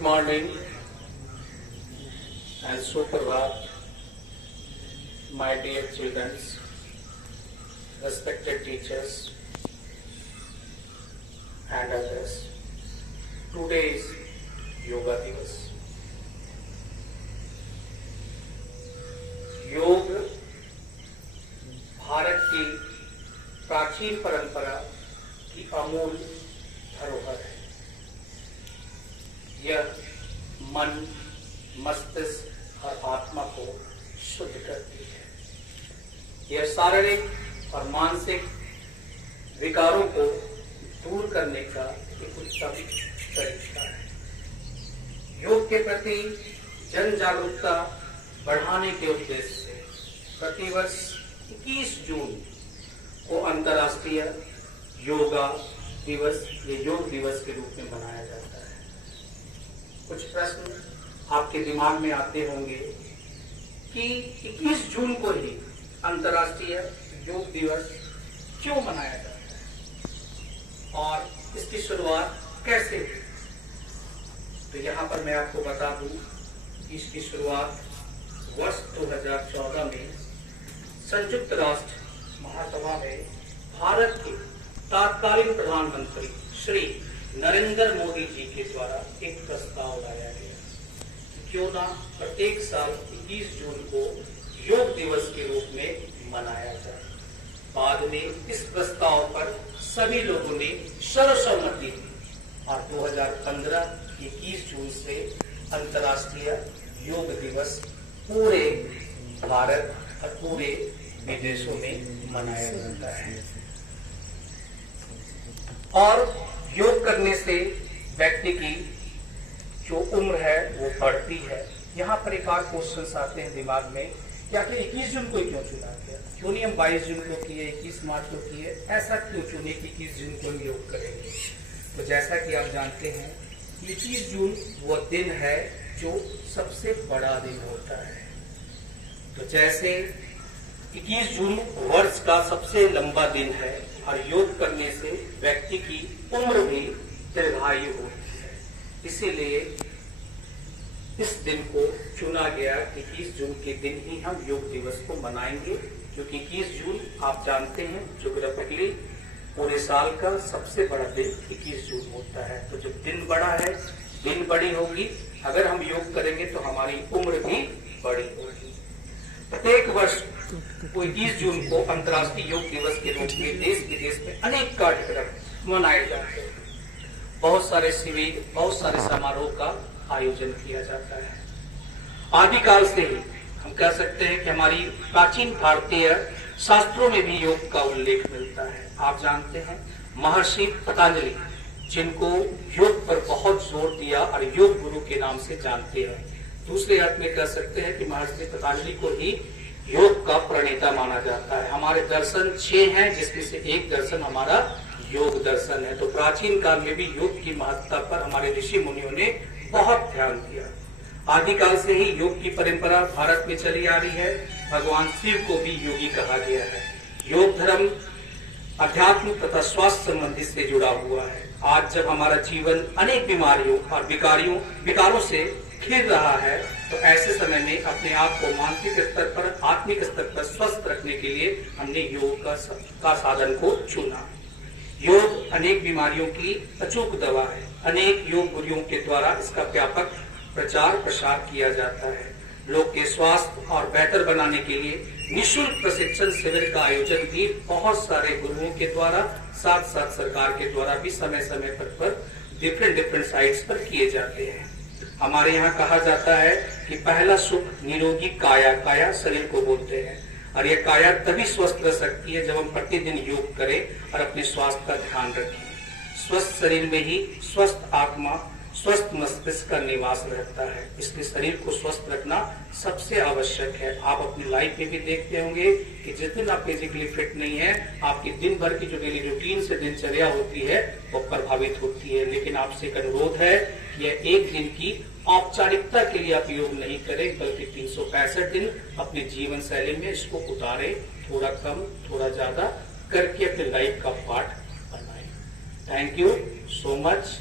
Good morning and Suprabhat, my dear children, respected teachers and others. Today is Yoga Divas. योग भारत की प्राचीन परंपरा की अमूल धरोहर है। यह मन, मस्तिष्क और आत्मा को शुद्ध करती है। यह शारीरिक और मानसिक विकारों को दूर करने का एक उत्तम तरीका है। योग के प्रति जन जागरूकता बढ़ाने के उद्देश्य से प्रतिवर्ष 21 जून को अंतर्राष्ट्रीय योगा दिवस या योग दिवस के रूप में मनाया जाता है। कुछ प्रश्न आपके दिमाग में आते होंगे कि 21 जून को ही अंतर्राष्ट्रीय योग दिवस क्यों मनाया जाता है और इसकी शुरुआत कैसे हुई। तो यहाँ पर मैं आपको बता दूं कि इसकी शुरुआत वर्ष 2014 में संयुक्त राष्ट्र महासभा में भारत के तत्कालीन प्रधानमंत्री श्री नरेंद्र मोदी जी के द्वारा एक प्रस्ताव लाया गया। क्यों ना प्रत्येक साल 21 जून को योग दिवस के रूप में मनाया जाए। बाद में इस प्रस्ताव पर सभी लोगों ने सर्वसम्मति दी और 2015 21 जून से अंतर्राष्ट्रीय योग दिवस पूरे भारत और पूरे विदेशों में मनाया जाता है। और योग करने से व्यक्ति की जो उम्र है वो बढ़ती है। यहाँ पर एक और क्वेश्चन आते हैं दिमाग में कि आखिर 21 जून को क्यों चुना गया, क्यों नहीं हम 22 जून को किए, 21 मार्च को किए, ऐसा क्यों चुने कि 21 जून को हम योग करेंगे। तो जैसा कि आप जानते हैं 21 जून वो दिन है जो सबसे बड़ा दिन होता है। तो जैसे 21 जून वर्ष का सबसे लंबा दिन है और योग करने से व्यक्ति की उम्र भी दीर्घायु होती है, इसीलिए इस दिन को चुना गया कि 21 जून के दिन ही हम योग दिवस को मनाएंगे। क्योंकि 21 जून आप जानते हैं ज्योग्राफिकली पूरे साल का सबसे बड़ा दिन 21 जून होता है। तो जब दिन बड़ा है, दिन बड़ी होगी, अगर हम योग करेंगे तो हमारी उम्र भी बड़ी होगी। प्रत्येक वर्ष 21 जून को अंतर्राष्ट्रीय योग दिवस के रूप में देश विदेश में अनेक कार्यक्रम मनाए जाते हैं। बहुत सारे शिविर, बहुत सारे समारोह का आयोजन किया जाता है। आदिकाल से ही हम कह सकते हैं कि हमारी प्राचीन भारतीय शास्त्रों में भी योग का उल्लेख मिलता है। आप जानते हैं महर्षि पतंजलि, जिनको योग पर बहुत जोर दिया और योग गुरु के नाम से जानते हैं। दूसरे अर्थ में कह सकते हैं कि महर्षि पतंजलि को ही योग का प्रणेता माना जाता है। हमारे दर्शन 6 हैं, जिसमें से एक दर्शन हमारा योग दर्शन है। तो प्राचीन काल में भी योग की महत्ता पर हमारे ऋषि मुनियों ने बहुत ध्यान दिया। आदिकाल से ही योग की परंपरा भारत में चली आ रही है। भगवान शिव को भी योगी कहा गया है। योग धर्म अध्यात्म तथा स्वास्थ्य संबंधी से जुड़ा हुआ है। आज जब हमारा जीवन अनेक बीमारियों और विकारों से घिर रहा है, तो ऐसे समय में अपने आप को मानसिक स्तर पर, आत्मिक स्तर पर स्वस्थ रखने के लिए हमने योग का साधन को चुना। योग अनेक बीमारियों की अचूक दवा है। अनेक योग गुरुओं के द्वारा इसका व्यापक प्रचार प्रसार किया जाता है। लोग के स्वास्थ्य और बेहतर बनाने के लिए निःशुल्क प्रशिक्षण शिविर का आयोजन भी बहुत सारे गुरुओं के द्वारा, साथ साथ सरकार के द्वारा भी समय समय पर डिफरेंट साइट्स पर किए जाते हैं। हमारे यहाँ कहा जाता है कि पहला सुख निरोगी काया, काया शरीर को बोलते हैं, और यह काया तभी स्वस्थ रह सकती है जब हम प्रतिदिन योग करें और अपने स्वास्थ्य का ध्यान रखें। स्वस्थ शरीर में ही स्वस्थ आत्मा, स्वस्थ मस्तिष्क का निवास रहता है। इसलिए शरीर को स्वस्थ रखना सबसे आवश्यक है। आप अपनी लाइफ में भी देखते होंगे कि जिस दिन आप फिजिकली फिट नहीं है, आपकी दिन भर की जो डेली रूटीन से दिनचर्या होती है वो प्रभावित होती है। लेकिन आपसे एक अनुरोध है कि यह एक दिन की औपचारिकता के लिए आप योग नहीं करें, बल्कि 365 दिन अपने जीवन शैली में इसको उतारें, थोड़ा कम थोड़ा ज्यादा करके अपने लाइफ का पार्ट बनाएं। Thank you so much.